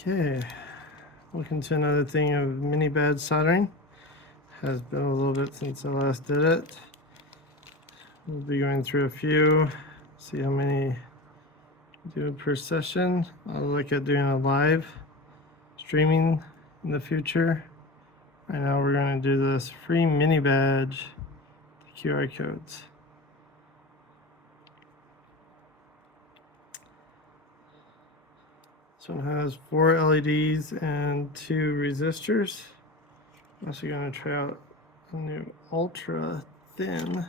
Okay, looking to another thing of Minibadge soldering. Has been a little bit since I last did it. We'll be going through a few, see how many do per session. I'll look at doing a live streaming in the future. Right now we're going to do this free Minibadge QR codes. This one has 4 LEDs and 2 resistors. I'm also going to try out a new ultra thin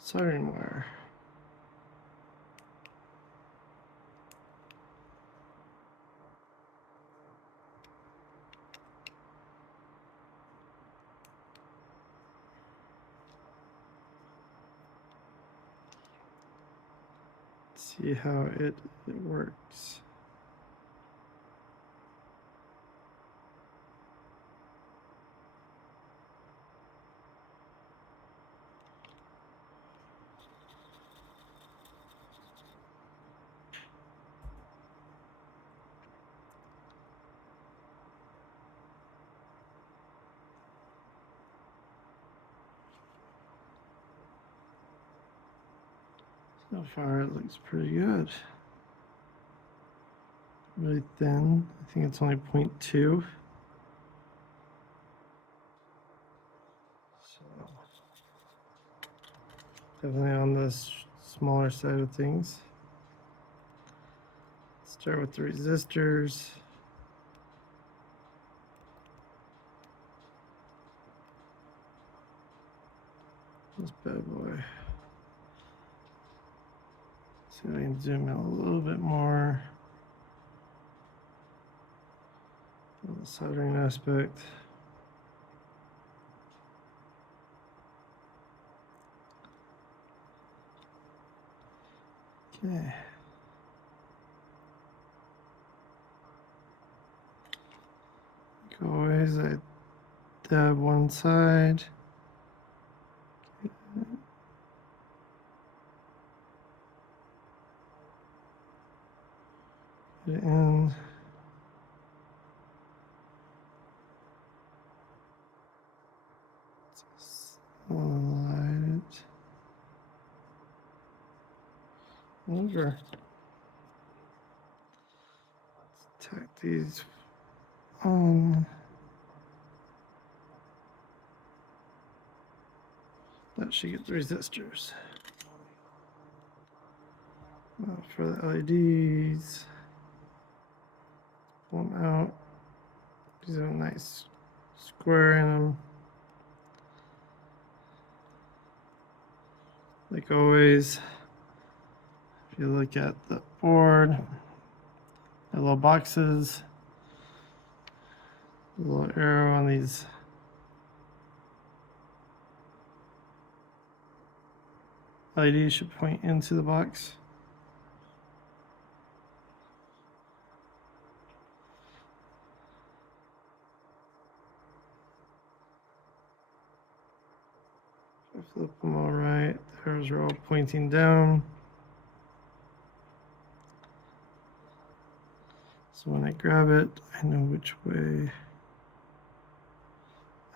soldering wire. See how it works. So far it looks pretty good. Really thin. I think it's only 0.2. So definitely on the smaller side of things. Start with the resistors. This bad boy. See if I can zoom in a little bit more. The soldering aspect. Okay. Like always, I dab one side. Get it in. Slide it over. Let's tack these on. That should get the resistors. For the LEDs, pull them out. These have a nice square in them. Like always, if you look at the board, the little boxes, the little arrow on these LEDs should point into the box. If I flip them all right, the arrows are all pointing down. So when I grab it, I know which way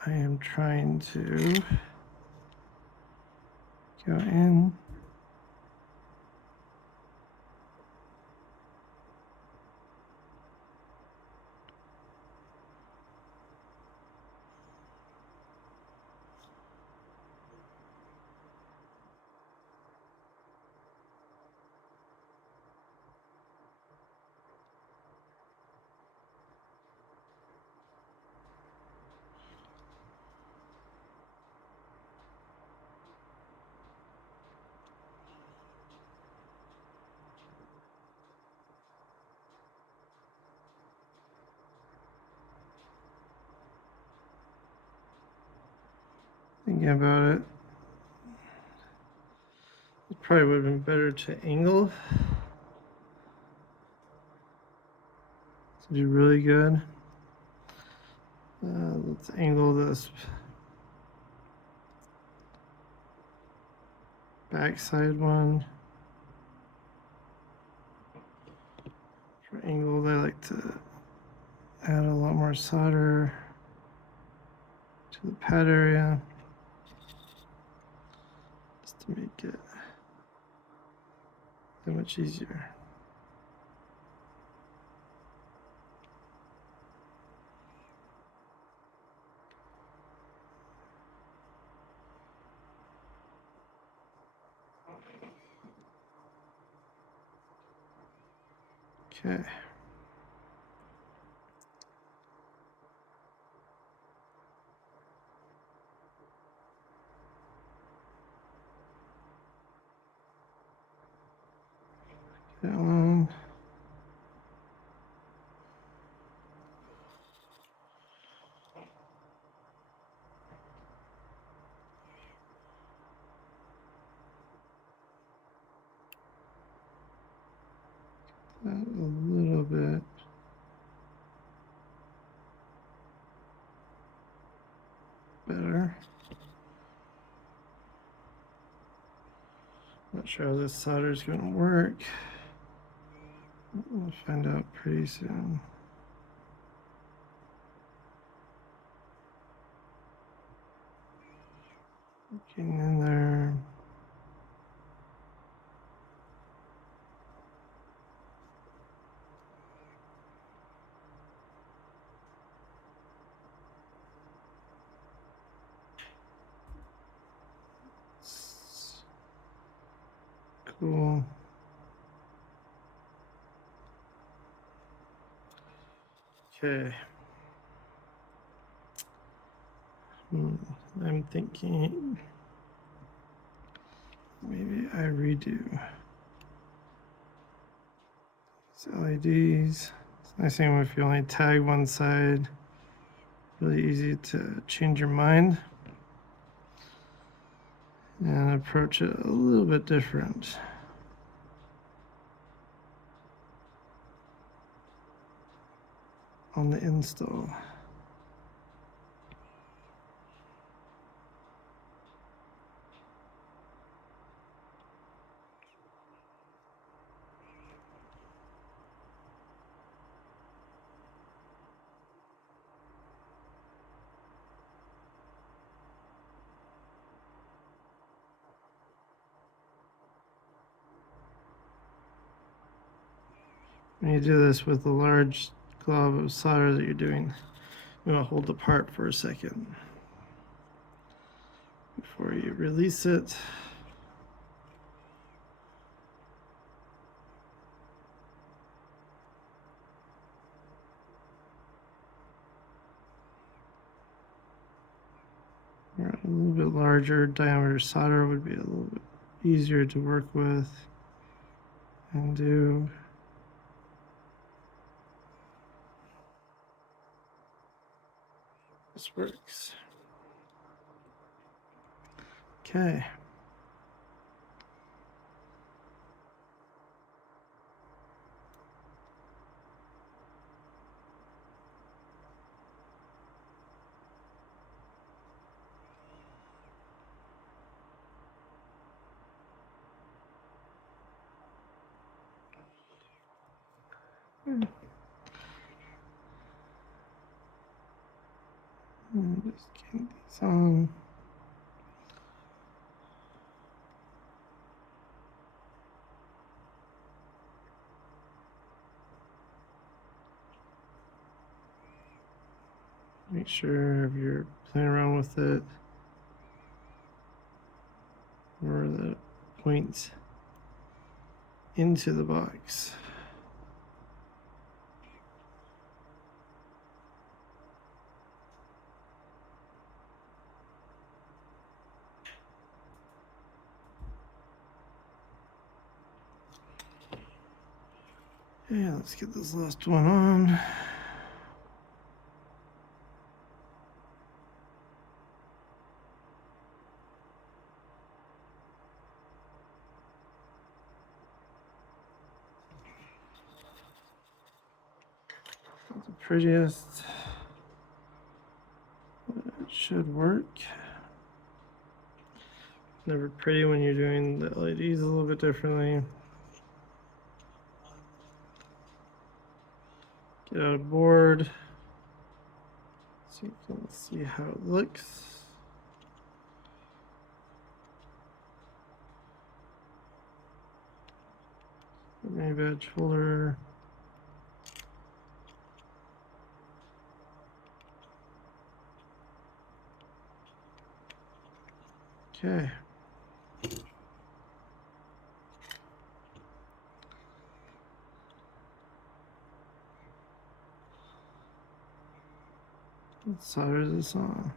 I am trying to go in. Thinking about it, it probably would have been better to angle. To do really good. Let's angle this backside one. For angles, I like to add a lot more solder to the pad area just to make it that much easier. Okay. That one. A little bit. Better. Not sure how this solder is going to work. We'll find out pretty soon. Getting in there. Cool. Okay. I'm thinking maybe I redo these LEDs. It's a nice thing if you only tag one side. Really easy to change your mind and approach it a little bit different. On the install. When you do this with a large glob of solder that you're doing, you want to hold the part for a second before you release it. Or a little bit larger diameter solder would be a little bit easier to work with and do. This works. Okay. Just getting these on. Make sure if you're playing around with it, where the points into the box. Yeah, let's get this last one on. Not the prettiest, but it should work. Never pretty when you're doing the LEDs a little bit differently. Get out a board, So you can see how it looks. Minibadge holder. Okay. What solder is this on?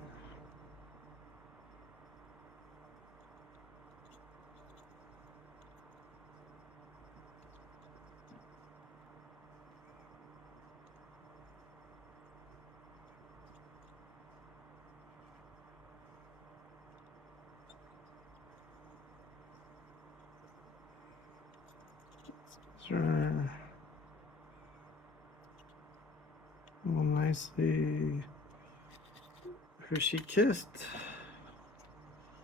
Sure. Well, nicely Hershey kissed.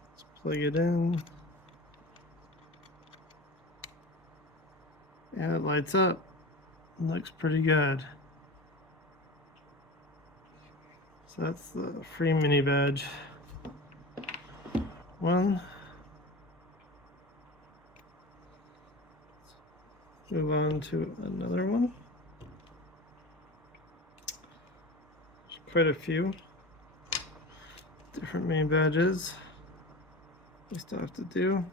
Let's plug it in. And it lights up. Looks pretty good. So that's the free Minibadge one. Let's move on to another one. There's quite a few different Minibadges we still have to do.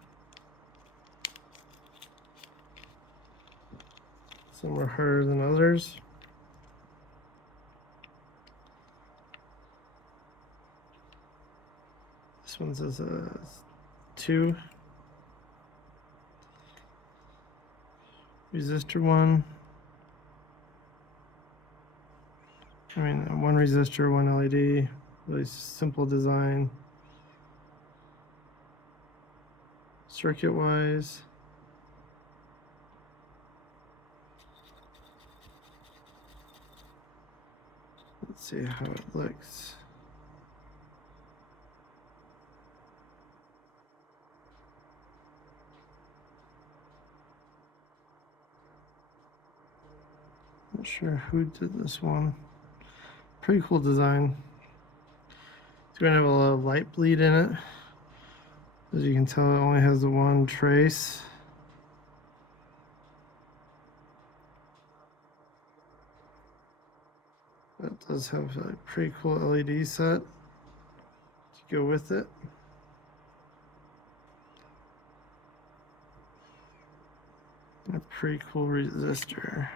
Some are harder than others. This one says 2 resistor one. I mean, 1 resistor, 1 LED. Really simple design. Circuit wise. Let's see how it looks. Not sure who did this one. Pretty cool design. It's going to have a lot of light bleed in it. As you can tell, it only has the 1 trace. It does have a pretty cool LED set to go with it. A pretty cool resistor.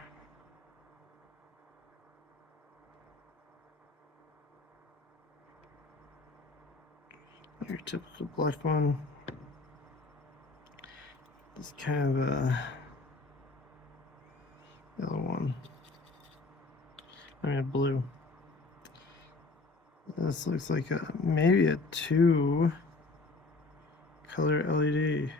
Your typical black one. It's kind of a yellow one. I mean, a blue. This looks like maybe a 2 color LED.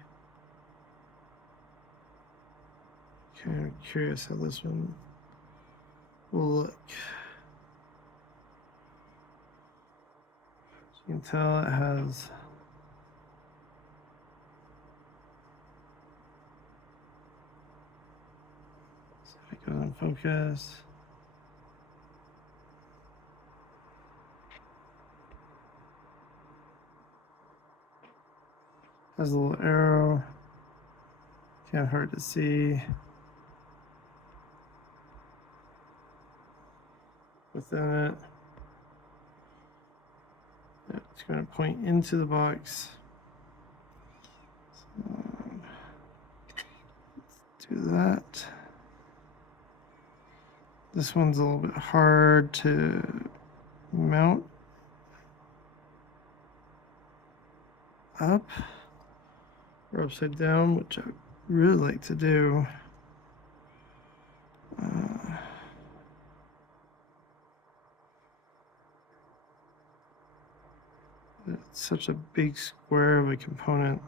Kind of curious how this one will look. As you can tell, it has see if it goes in focus. Has a little arrow. Kind of hard to see. Within it. It's going to point into the box. So, let's do that. This one's a little bit hard to mount up or upside down, which I really like to do. It's such a big square of a component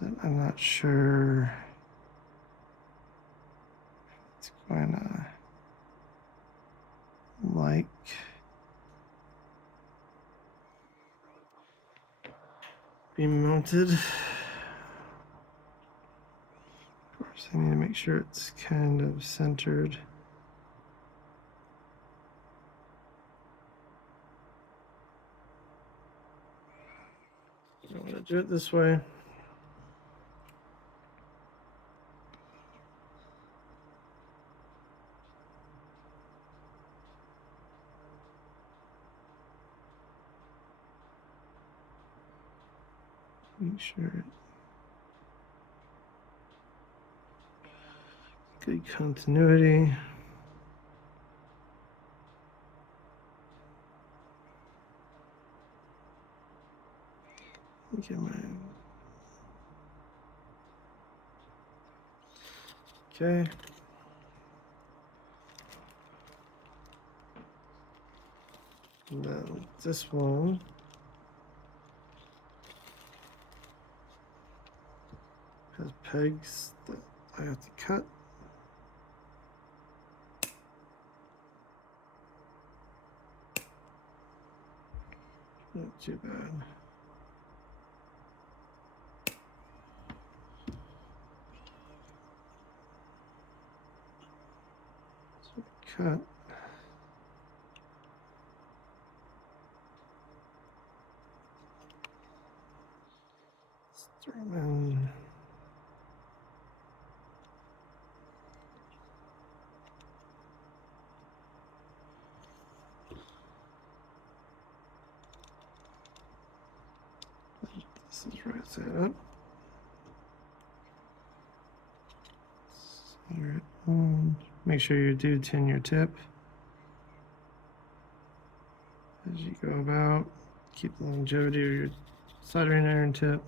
that I'm not sure it's going to like. Be mounted. Of course, I need to make sure it's kind of centered. I want to do it this way. Make sure. Good continuity. Get my. Okay. And then this one. Has pegs that I have to cut. Not too bad. So cut. Let's throw them in. This is right side up. Center it on. Make sure you do tin your tip as you go about. Keep the longevity of your soldering iron tip.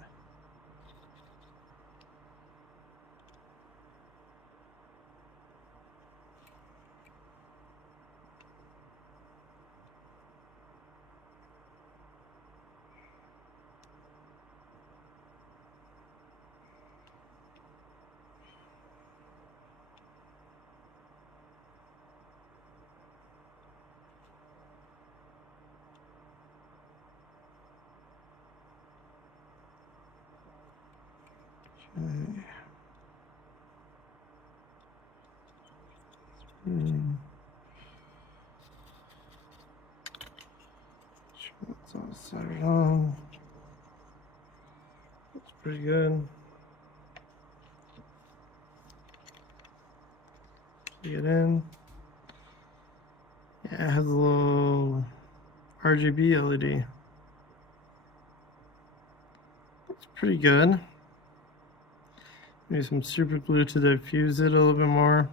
Okay. Sure that's all soldered on. That's pretty good. Get in. Yeah, it has a little RGB LED. It's pretty good. Maybe some super glue to diffuse it a little bit more.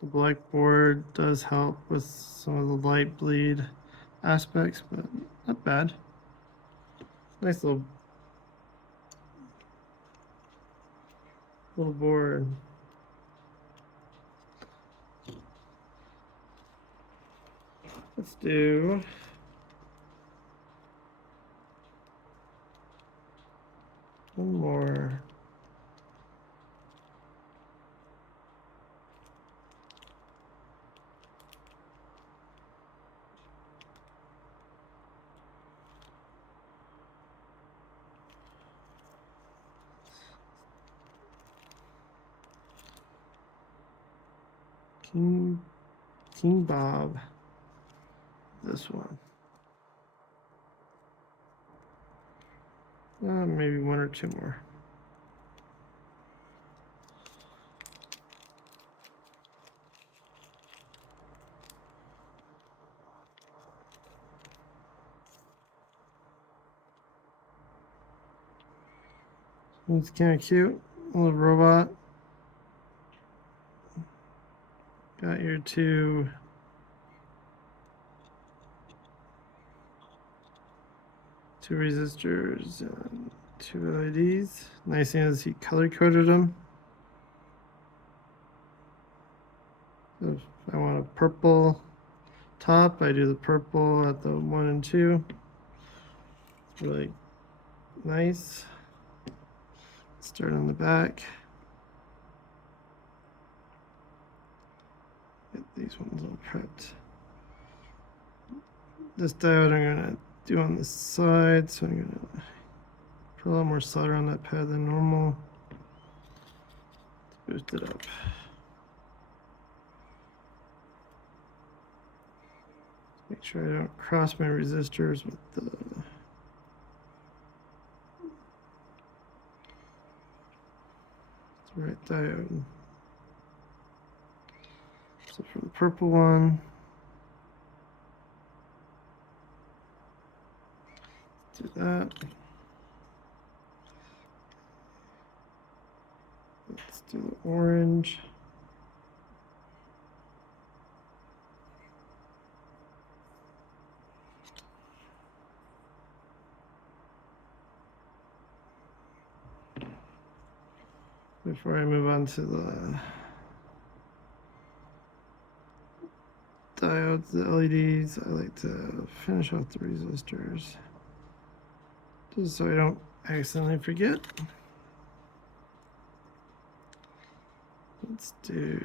The blackboard does help with some of the light bleed aspects, but not bad. Nice little board. Let's do one more. King Bob. This one. Maybe one or two more. It's kind of cute, little robot. Got your two resistors and two LEDs. Nice thing is he color coded them. So if I want a purple top, I do the purple at the 1 and 2. It's really nice. Start on the back. Get these ones all prepped. This diode I'm gonna do on the side, so I'm gonna put a little more solder on that pad than normal. Let's boost it up. Make sure I don't cross my resistors with the right diode. So for the purple one, do that. Let's do the orange. Before I move on to the diodes, the LEDs, I like to finish off the resistors just so I don't accidentally forget. Let's do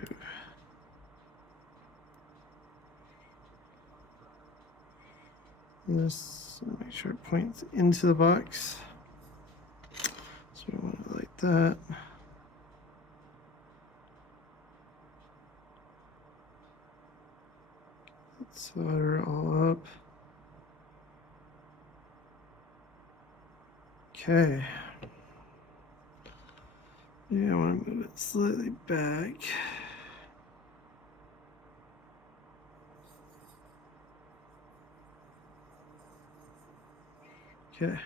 this, make sure it points into the box. So I want it like that. Let's solder it all up. Okay. Yeah, I want to move it slightly back. Okay.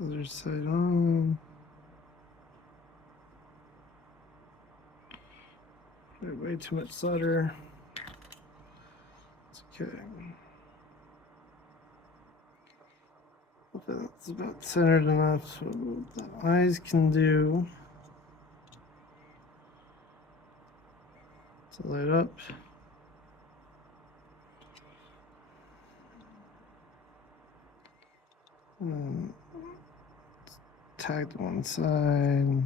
Other side on. Way too much solder. It's okay. That's about centered enough so what the eyes can do to light up. And then tag to one side.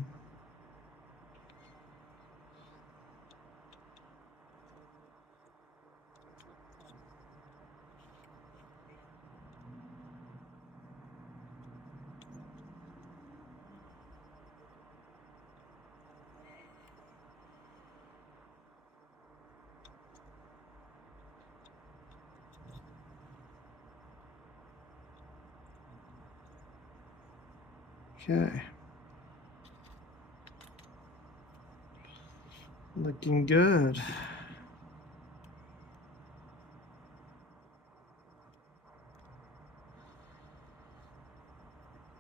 Okay. Looking good.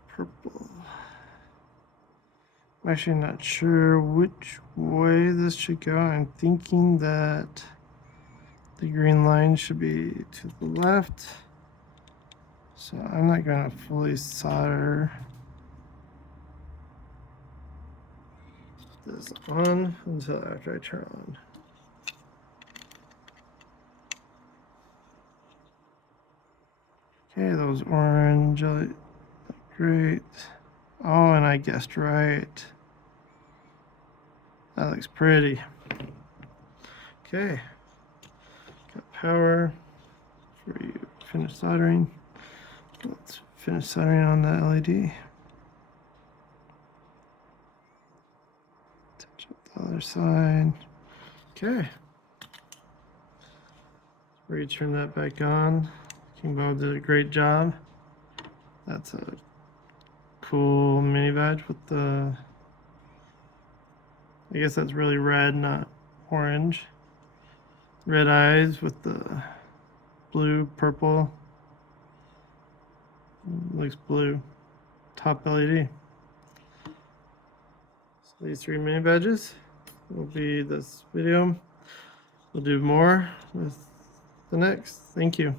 Purple. I'm actually not sure which way this should go. I'm thinking that the green line should be to the left. So I'm not going to fully solder this on until after I turn on. Okay, those orange, great. Oh, and I guessed right. That looks pretty. Okay, got power before you finish soldering. Let's finish soldering on the LED. Touch up the other side. Okay. Return that back on. Kimbo did a great job. That's a cool mini badge with the, I guess that's really red, not orange. Red eyes with the blue, purple. Looks blue. Top LED. So these 3 mini badges will be this video. We'll do more with the next. Thank you.